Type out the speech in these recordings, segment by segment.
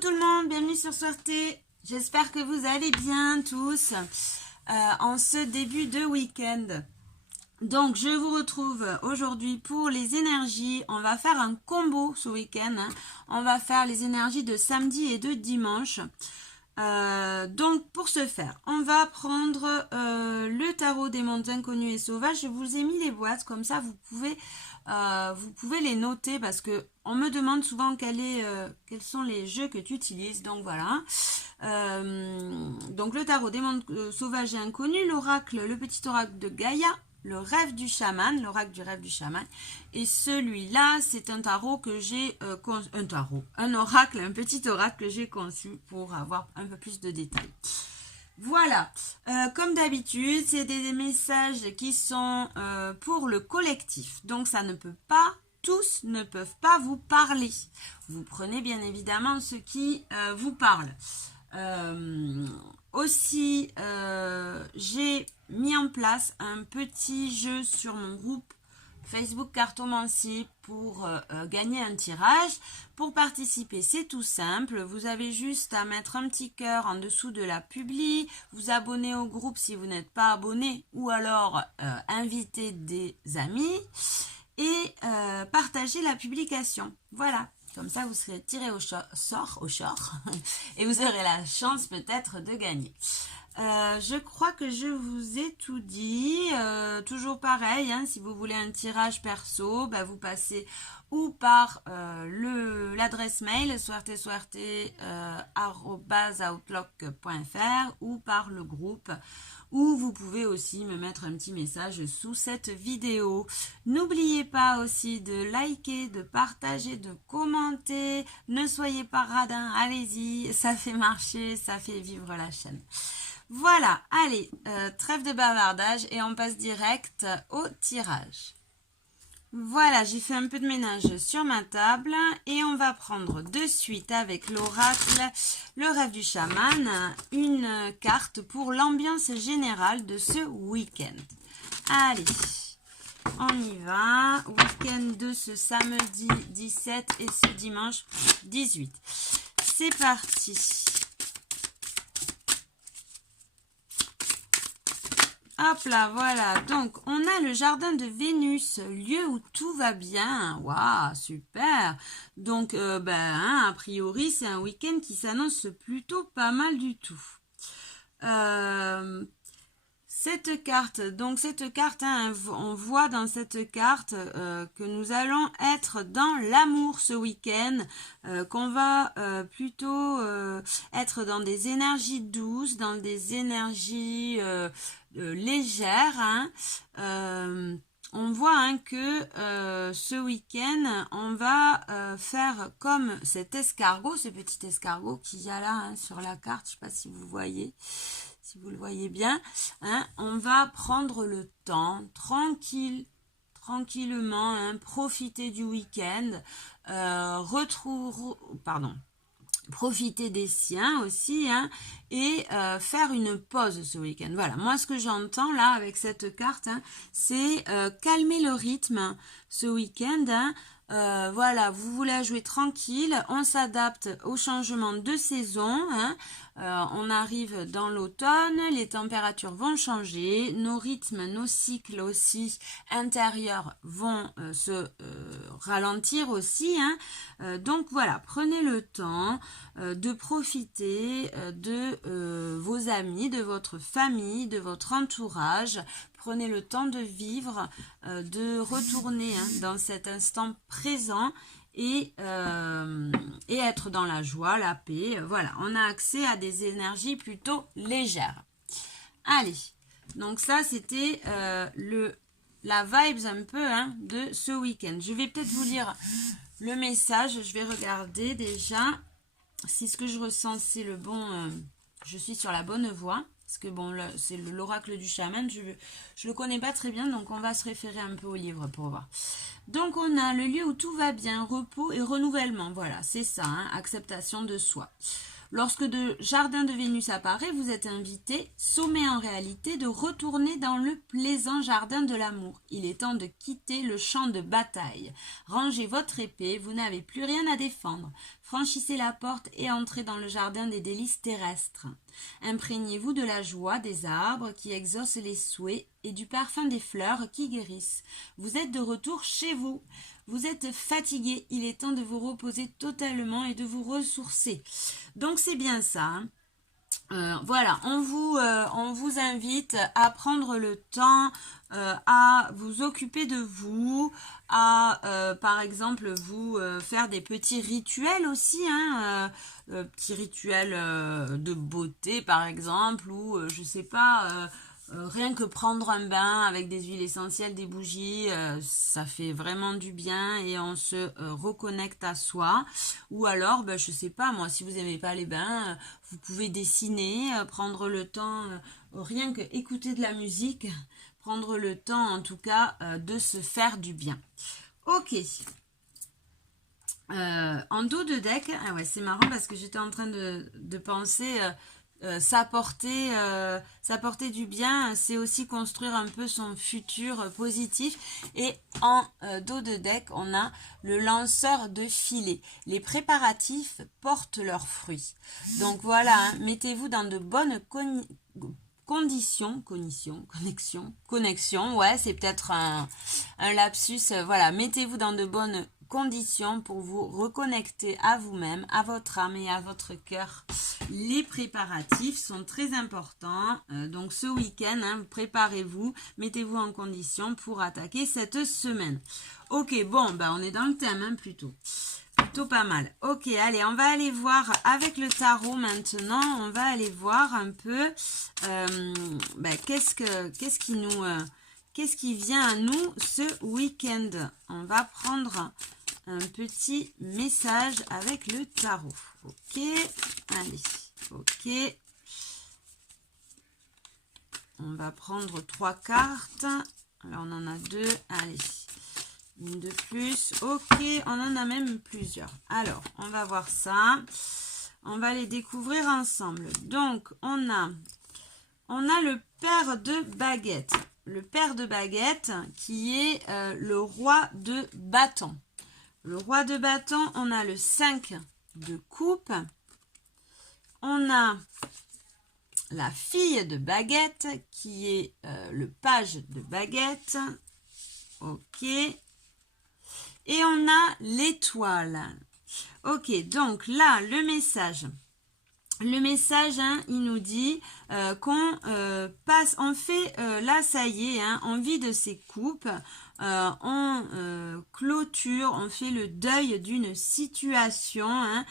tout le monde, bienvenue sur Soirté. J'espère que vous allez bien tous en ce début de week-end. Donc je vous retrouve aujourd'hui pour les énergies. On va faire un combo ce week-end. On va faire les énergies de samedi et de dimanche. Donc pour ce faire, on va prendre le tarot des mondes inconnus et sauvages. Je vous ai mis les boîtes, comme ça vous pouvez les noter parce que on me demande souvent quels sont les jeux que tu utilises. Donc voilà. Donc le tarot des mondes sauvages et inconnus, l'oracle, le petit oracle de Gaïa, le rêve du chaman, l'oracle du rêve du chaman. Et celui-là, c'est un tarot que j'ai un oracle, un petit oracle que j'ai conçu pour avoir un peu plus de détails. Voilà, comme d'habitude, c'est des messages qui sont pour le collectif. Donc ça ne peut pas, tous ne peuvent pas vous parler. Vous prenez bien évidemment ce qui vous parle. Aussi, j'ai mis en place un petit jeu sur mon groupe Facebook Cartomancie pour gagner un tirage. Pour participer, c'est tout simple. Vous avez juste à mettre un petit cœur en dessous de la publi, vous abonner au groupe si vous n'êtes pas abonné, ou alors inviter des amis et partager la publication. Voilà. Comme ça, vous serez tiré au sort, et vous aurez la chance peut-être de gagner. Je crois que je vous ai tout dit. Toujours pareil, hein, si vous voulez un tirage perso, bah, vous passez ou par l'adresse mail soirté@outlook.fr ou par le groupe, ou vous pouvez aussi me mettre un petit message sous cette vidéo. N'oubliez pas aussi de liker, de partager, de commenter. Ne soyez pas radin, allez-y, ça fait marcher, ça fait vivre la chaîne. Voilà, allez, trêve de bavardage et on passe direct au tirage. Voilà, j'ai fait un peu de ménage sur ma table et on va prendre de suite avec l'oracle, le rêve du chaman, une carte pour l'ambiance générale de ce week-end. Allez, on y va. Week-end de ce samedi 17 et ce dimanche 18. C'est parti. Hop là, voilà. Donc, on a le jardin de Vénus, lieu où tout va bien. Waouh, super. Donc, a priori, c'est un week-end qui s'annonce plutôt pas mal du tout. Cette carte, hein, on voit dans cette carte que nous allons être dans l'amour ce week-end, qu'on va plutôt être dans des énergies douces, dans des énergies légères. Hein. On voit hein, que ce week-end, on va faire comme cet escargot, ce petit escargot qu'il y a là hein, sur la carte, je ne sais pas si vous voyez. Si vous le voyez bien, hein, on va prendre le temps, tranquillement, hein, profiter du week-end, profiter des siens aussi, hein, et faire une pause ce week-end. Voilà, moi ce que j'entends là avec cette carte, hein, c'est calmer le rythme ce week-end, hein. Voilà, vous voulez jouer tranquille, on s'adapte au changement de saison, hein. On arrive dans l'automne, les températures vont changer, nos rythmes, nos cycles aussi intérieurs vont se ralentir aussi, hein. Donc voilà, prenez le temps de profiter de vos amis, de votre famille, de votre entourage. Prenez le temps de vivre, de retourner hein, dans cet instant présent et être dans la joie, la paix. Voilà, on a accès à des énergies plutôt légères. Allez, donc ça c'était la vibes un peu hein, de ce week-end. Je vais peut-être vous lire le message. Je vais regarder déjà si ce que je ressens c'est le bon... je suis sur la bonne voie. Parce que bon, c'est l'oracle du chaman, je le connais pas très bien, donc on va se référer un peu au livre pour voir. Donc on a le lieu où tout va bien, repos et renouvellement, voilà, c'est ça, hein, acceptation de soi. Lorsque le jardin de Vénus apparaît, vous êtes invité, sommé en réalité, de retourner dans le plaisant jardin de l'amour. Il est temps de quitter le champ de bataille. Rangez votre épée, vous n'avez plus rien à défendre. Franchissez la porte et entrez dans le jardin des délices terrestres. Imprégnez-vous de la joie des arbres qui exaucent les souhaits et du parfum des fleurs qui guérissent. Vous êtes de retour chez vous. Vous êtes fatigué, il est temps de vous reposer totalement et de vous ressourcer. Donc c'est bien ça, hein. Voilà, on vous invite à prendre le temps à vous occuper de vous, à par exemple vous faire des petits rituels aussi, hein, petits rituels de beauté par exemple, ou je sais pas, rien que prendre un bain avec des huiles essentielles, des bougies, ça fait vraiment du bien et on se reconnecte à soi. Ou alors, ben, je sais pas, moi, si vous n'aimez pas les bains, vous pouvez dessiner, prendre le temps, rien que écouter de la musique, prendre le temps en tout cas de se faire du bien. Ok. En dos de deck, ah ouais, c'est marrant parce que j'étais en train de penser... s'apporter du bien, c'est aussi construire un peu son futur positif. Et en dos de deck, on a le lanceur de filet. Les préparatifs portent leurs fruits. Donc voilà, hein, mettez-vous dans de bonnes connexion, ouais, c'est peut-être un lapsus, voilà, mettez-vous dans de bonnes conditions pour vous reconnecter à vous-même, à votre âme et à votre cœur. Les préparatifs sont très importants, donc ce week-end, hein, préparez-vous, mettez-vous en condition pour attaquer cette semaine. Ok, bon, ben on est dans le thème, hein, plutôt pas mal. Ok, allez, on va aller voir avec le tarot maintenant. On va aller voir un peu qu'est-ce qui vient à nous ce week-end. On va prendre un petit message avec le tarot. Ok, allez, ok. On va prendre 3 cartes. Alors, on en a 2. Allez. Une de plus. Ok, on en a même plusieurs. Alors, on va voir ça. On va les découvrir ensemble. Donc, on a le pair de baguettes. Le pair de baguettes qui est le roi de bâton. Le roi de bâton, on a le 5 de coupe. On a la fille de baguette qui est le page de baguette. Ok. Et on a l'étoile. Ok, donc là, le message, hein, il nous dit qu'on on fait, là, ça y est, hein, on vide ces coupes, on clôture, on fait le deuil d'une situation, hein,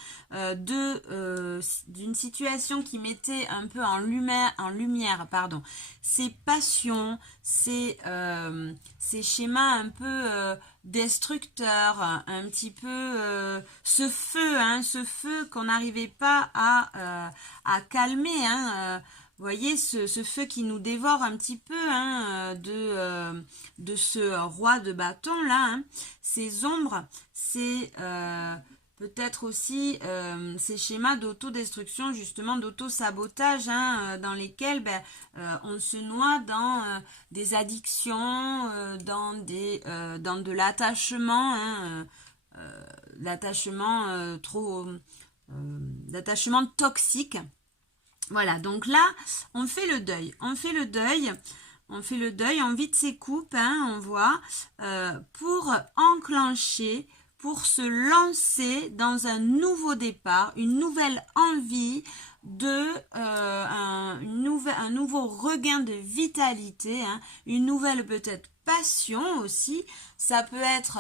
d'une situation qui mettait un peu en lumière, pardon, ces passions, ces schémas un peu destructeurs, un petit peu ce feu qu'on n'arrivait pas à calmer, hein, vous voyez, ce feu qui nous dévore un petit peu, hein, de ce roi de bâton là, hein. Ces ombres, c'est peut-être aussi ces schémas d'autodestruction, justement d'auto-sabotage, hein, dans lesquels on se noie dans des addictions, dans de l'attachement, hein, l'attachement toxique. Voilà, donc là, on fait le deuil, on vide ses coupes, hein, on voit, pour enclencher, pour se lancer dans un nouveau départ, une nouvelle envie un nouveau regain de vitalité, hein, une nouvelle peut-être passion aussi. Ça peut être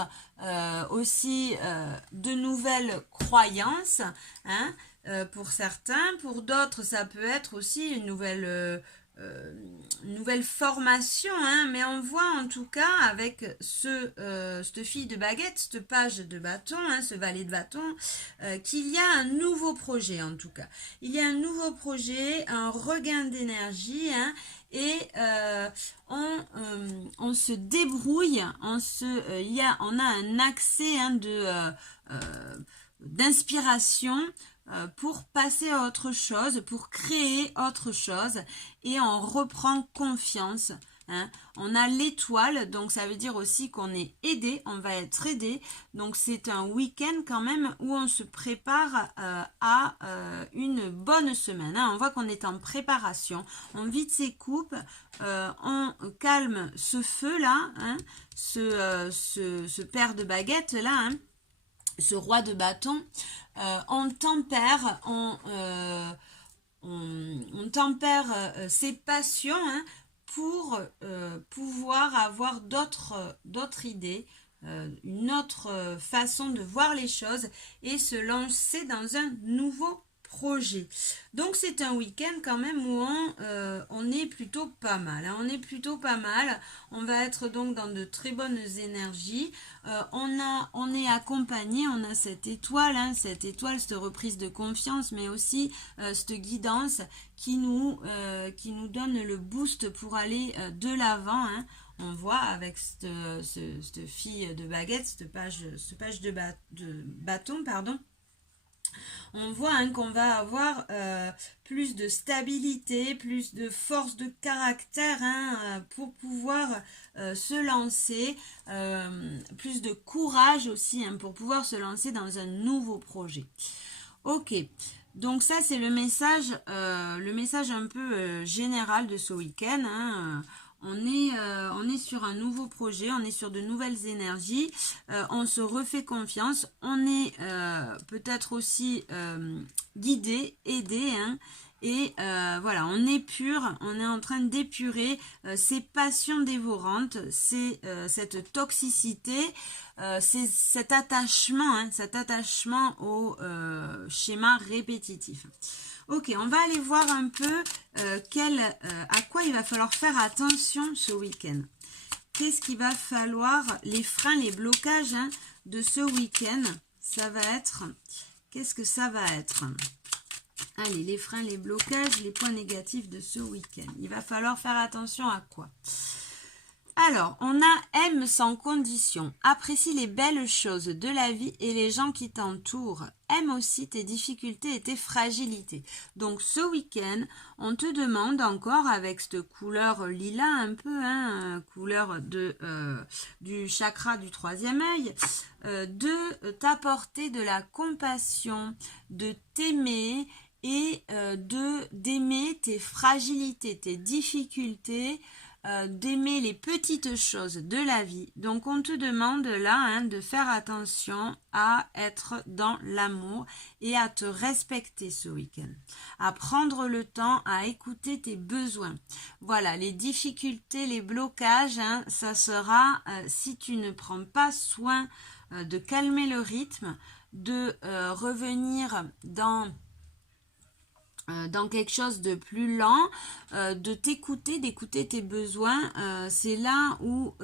aussi de nouvelles croyances, hein, pour certains. Pour d'autres, ça peut être aussi une nouvelle formation, hein, mais on voit en tout cas avec cette fille de baguette, cette page de bâton, hein, ce valet de bâton, qu'il y a un nouveau projet en tout cas. Il y a un nouveau projet, un regain d'énergie, hein, et on se débrouille, on a un accès, hein, d'inspiration, pour passer à autre chose, pour créer autre chose et on reprend confiance. Hein. On a l'étoile, donc ça veut dire aussi qu'on est aidé, on va être aidé. Donc c'est un week-end quand même où on se prépare à une bonne semaine. Hein. On voit qu'on est en préparation, on vide ses coupes, on calme ce feu-là, hein, ce père de baguette là, hein, ce roi de bâton. On tempère, on tempère ses passions, hein, pour pouvoir avoir d'autres idées, une autre façon de voir les choses et se lancer dans un nouveau projet. Donc c'est un week-end quand même où on est plutôt pas mal. Hein. On est plutôt pas mal. On va être donc dans de très bonnes énergies. On est accompagné, on a cette étoile, hein, cette reprise de confiance, mais aussi cette guidance qui nous donne le boost pour aller de l'avant. Hein. On voit avec cette fille de baguette, cette page de bâton, pardon. On voit, hein, qu'on va avoir plus de stabilité, plus de force de caractère, hein, pour pouvoir se lancer, plus de courage aussi, hein, pour pouvoir se lancer dans un nouveau projet. Ok, donc ça c'est le message un peu général de ce week-end. Hein. On est sur un nouveau projet, on est sur de nouvelles énergies, on se refait confiance, on est peut-être aussi guidé, aidé, hein, et voilà, on épure, on est en train d'épurer ces passions dévorantes, c'est cette toxicité, c'est cet attachement, hein, au schéma répétitif. Ok, on va aller voir un peu à quoi il va falloir faire attention ce week-end. Qu'est-ce qu'il va falloir, les freins, les blocages, hein, de ce week-end, ça va être, qu'est-ce que ça va être? Allez, les freins, les blocages, les points négatifs de ce week-end. Il va falloir faire attention à quoi? Alors, on a aime sans condition, apprécie les belles choses de la vie et les gens qui t'entourent, aime aussi tes difficultés et tes fragilités. Donc ce week-end, on te demande encore avec cette couleur lilas un peu, hein, couleur du chakra du troisième œil, de t'apporter de la compassion, de t'aimer et d'aimer tes fragilités, tes difficultés, d'aimer les petites choses de la vie. Donc on te demande là, hein, de faire attention à être dans l'amour et à te respecter ce week-end, à prendre le temps à écouter tes besoins. Voilà, les difficultés, les blocages, hein, ça sera si tu ne prends pas soin de calmer le rythme, de revenir dans quelque chose de plus lent, de t'écouter, d'écouter tes besoins, c'est là où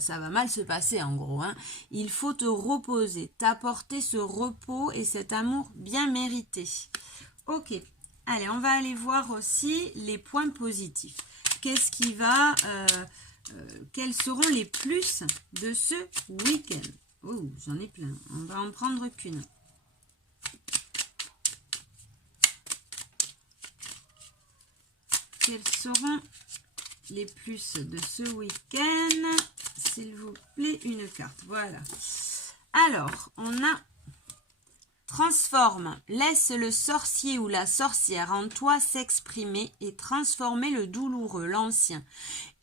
ça va mal se passer en gros. Hein. Il faut te reposer, t'apporter ce repos et cet amour bien mérité. Ok, allez, on va aller voir aussi les points positifs. Qu'est-ce qui va, quels seront les plus de ce week-end? Oh, j'en ai plein, on va en prendre qu'une. Quels seront les plus de ce week-end? S'il vous plaît, une carte. Voilà. Alors, on a transforme. Laisse le sorcier ou la sorcière en toi s'exprimer et transformer le douloureux, l'ancien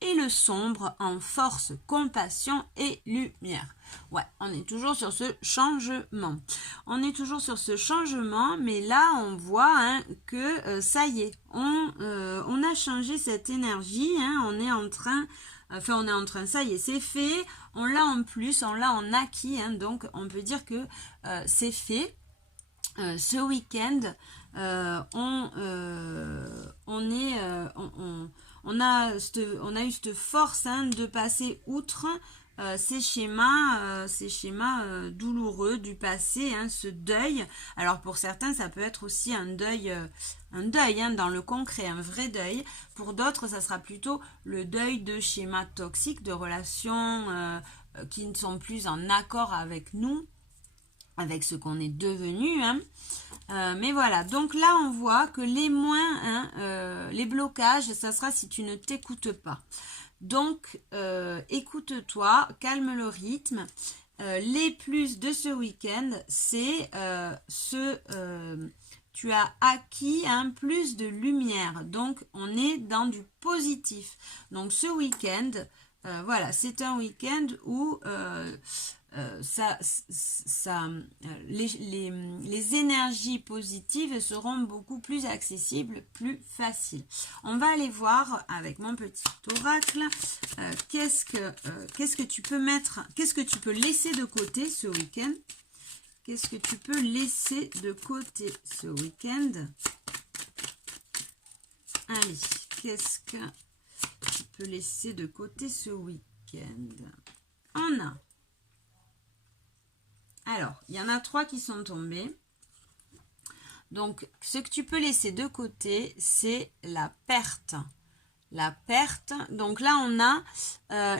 et le sombre en force, compassion et lumière. Ouais, on est toujours sur ce changement. On est toujours sur ce changement, mais là, on voit, hein, que ça y est, on a changé cette énergie, hein, on est en train, ça y est, c'est fait, on l'a en plus, on l'a en acquis, hein, donc on peut dire que c'est fait. Ce week-end, on a eu cette force, hein, de passer outre ces schémas douloureux du passé, hein, ce deuil. Alors pour certains, ça peut être aussi un deuil, hein, dans le concret, un vrai deuil. Pour d'autres, ça sera plutôt le deuil de schémas toxiques, de relations qui ne sont plus en accord avec nous, avec ce qu'on est devenu, hein. Mais voilà, donc là on voit que les moins, hein, les blocages, ça sera si tu ne t'écoutes pas. Donc écoute-toi, calme le rythme. Les plus de ce week-end, c'est tu as acquis un plus de lumière. Donc on est dans du positif. Donc ce week-end, voilà, c'est un week-end où les énergies positives seront beaucoup plus accessibles, plus faciles. On va aller voir avec mon petit oracle qu'est-ce que tu peux mettre, qu'est-ce que tu peux laisser de côté ce week-end. Qu'est-ce que tu peux laisser de côté ce week-end? Allez, qu'est-ce que tu peux laisser de côté ce week-end? On a. Alors, il y en a 3 qui sont tombés. Donc, ce que tu peux laisser de côté, c'est la perte. La perte. Donc là, on a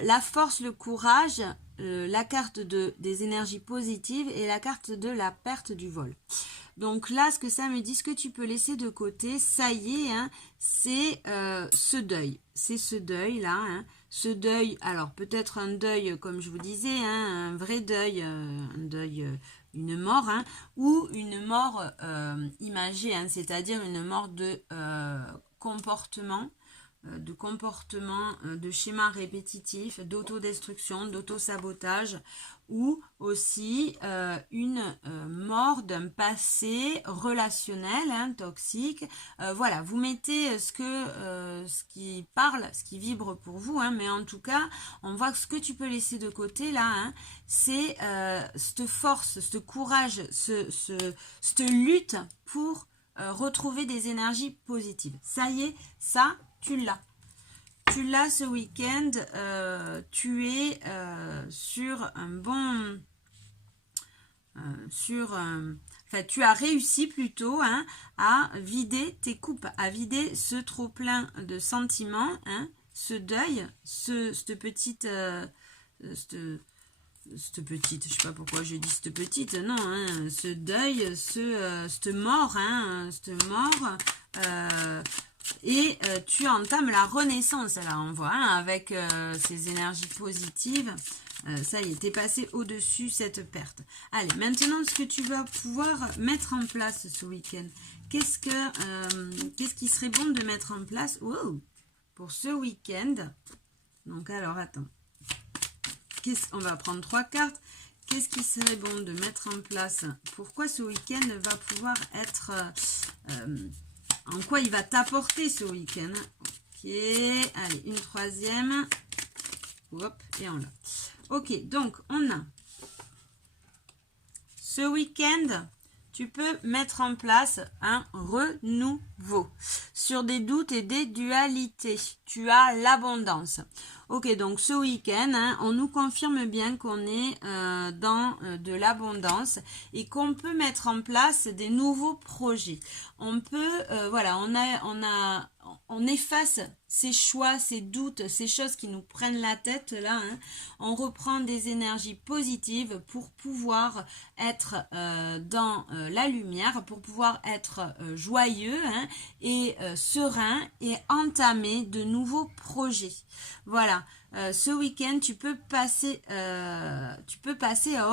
la force, le courage, la carte des énergies positives et la carte de la perte du vol. Donc là, ce que ça me dit, ce que tu peux laisser de côté, ça y est, hein, c'est ce deuil. C'est ce deuil-là. Hein. Ce deuil, alors peut-être un deuil, comme je vous disais, hein, un vrai deuil, un deuil, une mort, hein, ou une mort imagée, hein, c'est-à-dire une mort de comportement, de schémas répétitifs, d'autodestruction, d'auto-sabotage, ou aussi une mort d'un passé relationnel, hein, toxique. Voilà, vous mettez ce qui parle, ce qui vibre pour vous, hein, mais en tout cas, on voit que ce que tu peux laisser de côté là, hein, c'est cette force, ce courage, cette lutte pour retrouver des énergies positives. Ça y est, ça, tu l'as. Tu l'as ce week-end, tu es sur un bon... enfin, tu as réussi plutôt, hein, à vider tes coupes, à vider ce trop-plein de sentiments, hein, ce deuil, cette petite... cette petite, je sais pas pourquoi je dis cette petite, non, hein, ce deuil, cette mort, hein, cette mort... et tu entames la renaissance, là on voit, hein, avec ces énergies positives. Ça y est, t'es passé au-dessus cette perte. Allez, maintenant ce que tu vas pouvoir mettre en place ce week-end, qu'est-ce qui serait bon de mettre en place pour ce week-end? Donc alors attends, on va prendre 3 cartes. Qu'est-ce qui serait bon de mettre en place? Pourquoi ce week-end va pouvoir être... en quoi il va t'apporter ce week-end? Ok, allez, une troisième. Hop, et on l'a. Ok, donc on a ce week-end, tu peux mettre en place un renouveau sur des doutes et des dualités. Tu as l'abondance. Ok, donc ce week-end, hein, on nous confirme bien qu'on est dans de l'abondance et qu'on peut mettre en place des nouveaux projets. On peut, voilà, on efface ces choix, ces doutes, ces choses qui nous prennent la tête là. Hein. On reprend des énergies positives pour pouvoir être dans la lumière, pour pouvoir être joyeux, hein, et serein et entamer de nouveaux projets. Voilà. Ce week-end, tu peux passer à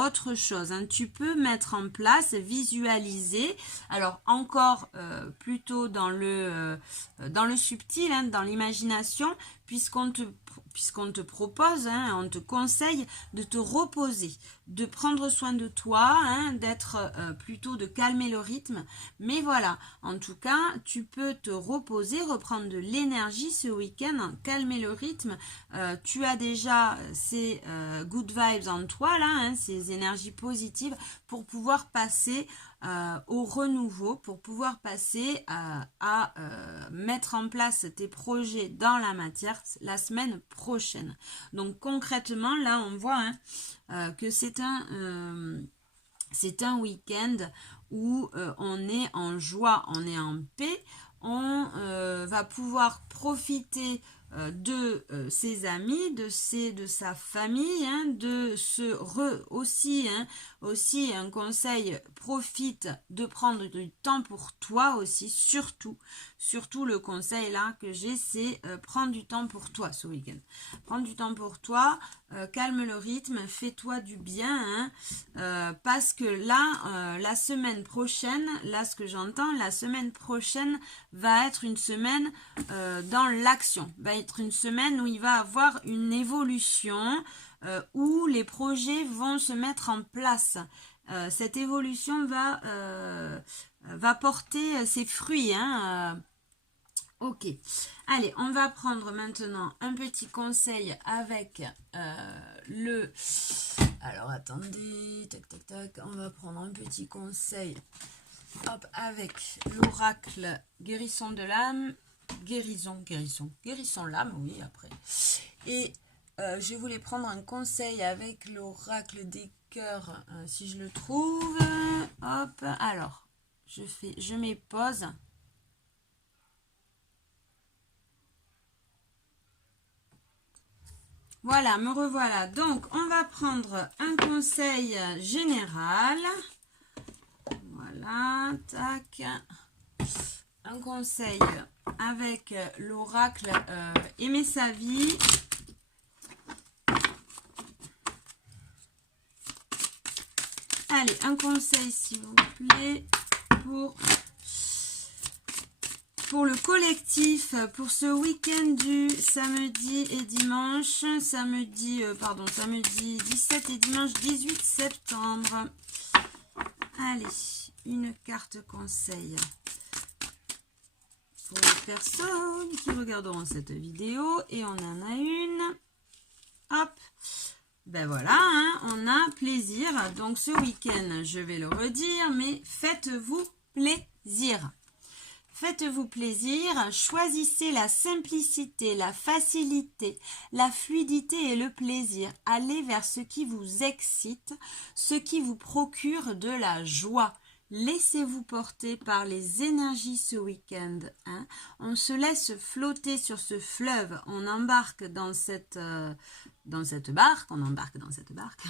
autre chose. Hein. Tu peux mettre en place, visualiser. Alors encore plutôt dans le subtil, hein, dans l'imagination, puisqu'on te propose, hein, on te conseille de te reposer, de prendre soin de toi, hein, d'être plutôt de calmer le rythme. Mais voilà, en tout cas, tu peux te reposer, reprendre de l'énergie ce week-end, calmer le rythme. Tu as déjà ces good vibes en toi, là, hein, ces énergies positives pour pouvoir passer au renouveau, pour pouvoir passer à mettre en place tes projets dans la matière la semaine prochaine. Donc concrètement, là, on voit, hein, que c'est un week-end où on est en joie, on est en paix, on va pouvoir profiter de ses amis, de sa famille, hein, aussi un conseil, profite de prendre du temps pour toi aussi, surtout le conseil là que j'ai, c'est prendre du temps pour toi ce week-end. Prendre du temps pour toi, calme le rythme, fais-toi du bien, hein, parce que là, la semaine prochaine, là ce que j'entends, la semaine prochaine va être une semaine dans l'action, va être une semaine où il va avoir une évolution, où les projets vont se mettre en place. Cette évolution va porter ses fruits, hein, ok, allez, on va prendre maintenant un petit conseil avec alors attendez, tac tac tac, on va prendre un petit conseil, hop, avec l'oracle guérison de l'âme, guérison l'âme, oui, après. Et je voulais prendre un conseil avec l'oracle des cœurs, si je le trouve, hop, alors, je mets pause. Voilà, me revoilà. Donc, on va prendre un conseil général. Voilà, tac. Un conseil avec l'oracle Aimer sa vie. Allez, un conseil, s'il vous plaît, pour le collectif, pour ce week-end du samedi et dimanche, samedi 17 et dimanche 18 septembre. Allez, une carte conseil pour les personnes qui regarderont cette vidéo. Et on en a une. Hop. Ben voilà, hein, on a plaisir. Donc ce week-end, je vais le redire, mais faites-vous plaisir. Faites-vous plaisir, choisissez la simplicité, la facilité, la fluidité et le plaisir. Allez vers ce qui vous excite, ce qui vous procure de la joie. Laissez-vous porter par les énergies ce week-end. Hein. On se laisse flotter sur ce fleuve, on embarque dans cette barque,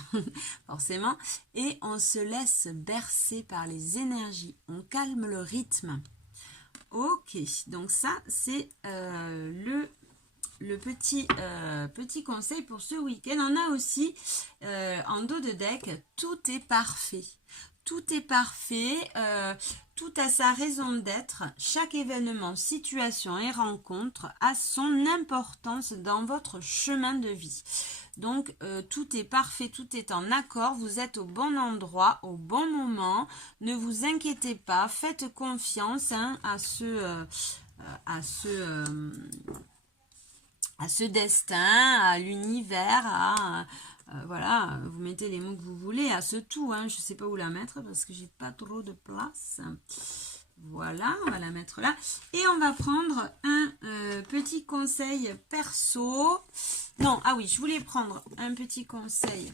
forcément, et on se laisse bercer par les énergies. On calme le rythme. Ok, donc ça c'est le petit conseil pour ce week-end. On a aussi en dos de deck, tout est parfait. Tout est parfait, tout a sa raison d'être. Chaque événement, situation et rencontre a son importance dans votre chemin de vie. Donc, tout est parfait, tout est en accord. Vous êtes au bon endroit, au bon moment. Ne vous inquiétez pas, faites confiance, hein, à ce destin, à l'univers, voilà, vous mettez les mots que vous voulez, à ce tout, hein, je ne sais pas où la mettre parce que j'ai pas trop de place. Voilà, on va la mettre là. Et on va prendre un petit conseil perso. Non, ah oui, je voulais prendre un petit conseil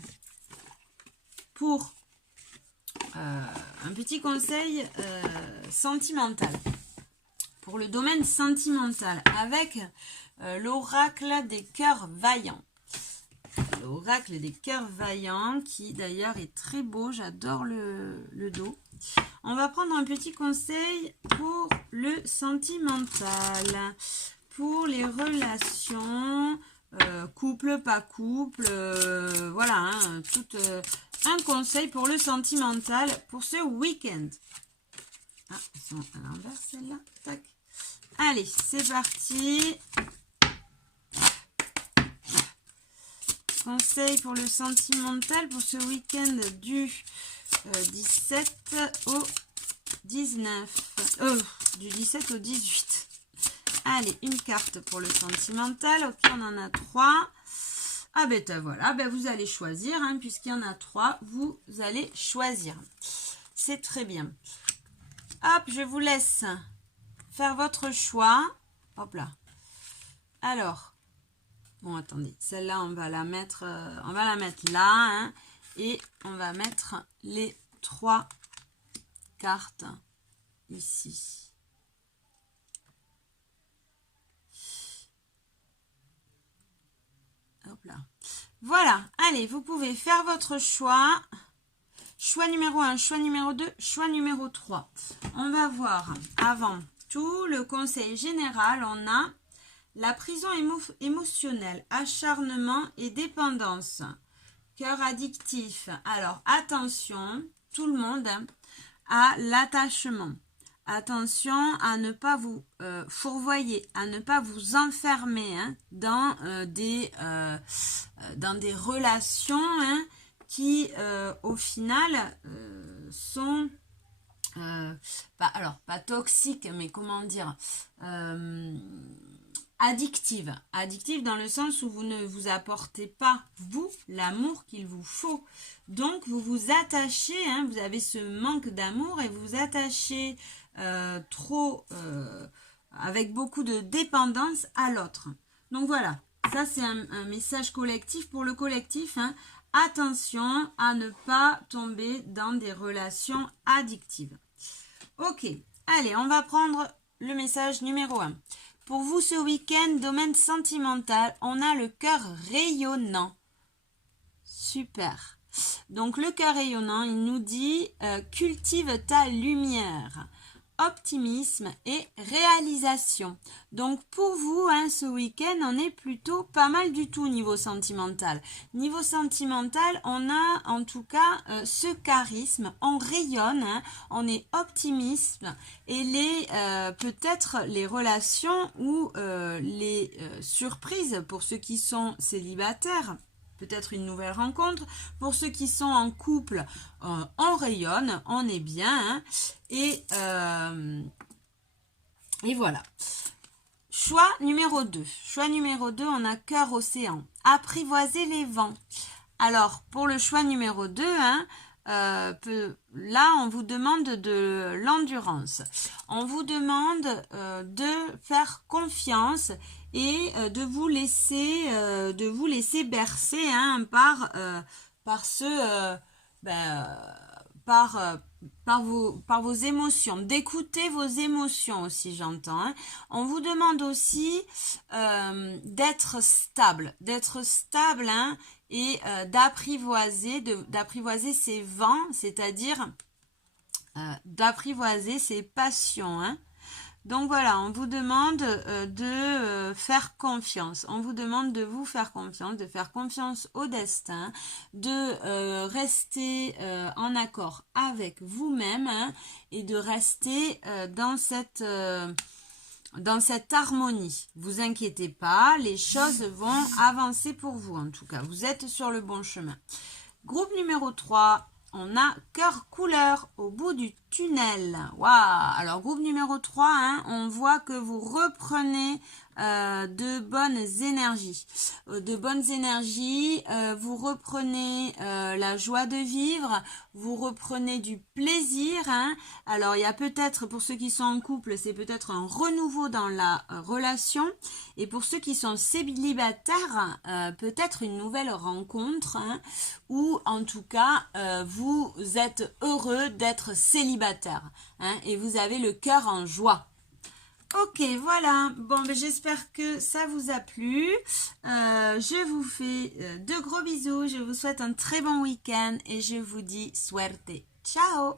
pour un petit conseil sentimental. Pour le domaine sentimental, avec l'oracle des cœurs vaillants. L'oracle des cœurs vaillants, qui d'ailleurs est très beau, j'adore le dos. On va prendre un petit conseil pour le sentimental, pour les relations, couple, pas couple, voilà, hein, un conseil pour le sentimental pour ce week-end. Ah, elles sont à l'envers celle-là, tac. Allez, c'est parti. Conseil pour le sentimental pour ce week-end du 17 au 19. Du 17 au 18. Allez, une carte pour le sentimental. Ok, on en a 3. Ah ben voilà, ben vous allez choisir, hein, puisqu'il y en a 3, vous allez choisir. C'est très bien. Hop, je vous laisse faire votre choix. Hop là. Alors, bon, attendez, celle-là, on va la mettre là, hein, et on va mettre les 3 cartes ici. là. Voilà, allez, vous pouvez faire votre choix. Choix numéro 1, choix numéro 2, choix numéro 3. On va voir avant tout le conseil général. On a la prison émotionnelle, acharnement et dépendance. Cœur addictif. Alors, attention, tout le monde, à l'attachement. Attention à ne pas vous fourvoyer, à ne pas vous enfermer dans des relations qui, au final, sont, pas toxiques, mais comment dire, addictive dans le sens où vous ne vous apportez pas, vous, l'amour qu'il vous faut. Donc, vous vous attachez, vous avez ce manque d'amour et vous vous attachez avec beaucoup de dépendance à l'autre. Donc, voilà, ça c'est un message collectif pour le collectif. Attention à ne pas tomber dans des relations addictives. Ok, allez, on va prendre le message numéro 1. Pour vous, ce week-end, domaine sentimental, on a le cœur rayonnant. Super. Donc, le cœur rayonnant, il nous dit cultive ta lumière, optimisme et réalisation. Donc, pour vous, ce week-end, on est plutôt pas mal du tout niveau sentimental. Niveau sentimental, on a en tout cas ce charisme, on rayonne, on est optimiste et peut-être les relations ou les surprises pour ceux qui sont célibataires. Peut-être une nouvelle rencontre. Pour ceux qui sont en couple, on rayonne, on est bien. Et voilà. Choix numéro 2. Choix numéro 2, on a cœur océan. Apprivoiser les vents. Alors, pour le choix numéro 2, là, on vous demande de l'endurance. On vous demande de faire confiance et de vous laisser bercer par vos émotions, d'écouter vos émotions aussi, j'entends. On vous demande aussi d'être stable et d'apprivoiser ces vents, c'est-à-dire d'apprivoiser ses passions. Donc voilà, on vous demande de faire confiance. On vous demande de vous faire confiance, de faire confiance au destin, de rester en accord avec vous-même et de rester dans cette harmonie. Vous inquiétez pas, les choses vont avancer pour vous en tout cas. Vous êtes sur le bon chemin. Groupe numéro 3. On a cœur couleur au bout du tunnel. Waouh! Alors, groupe numéro 3, on voit que vous reprenez de bonnes énergies. Vous reprenez la joie de vivre, vous reprenez du plaisir. Alors, il y a peut-être, pour ceux qui sont en couple, c'est peut-être un renouveau dans la relation. Et pour ceux qui sont célibataires, peut-être une nouvelle rencontre, ou en tout cas, vous êtes heureux d'être célibataire, et vous avez le cœur en joie. Ok, voilà. Bon, j'espère que ça vous a plu. Je vous fais de gros bisous. Je vous souhaite un très bon week-end et je vous dis suerte. Ciao!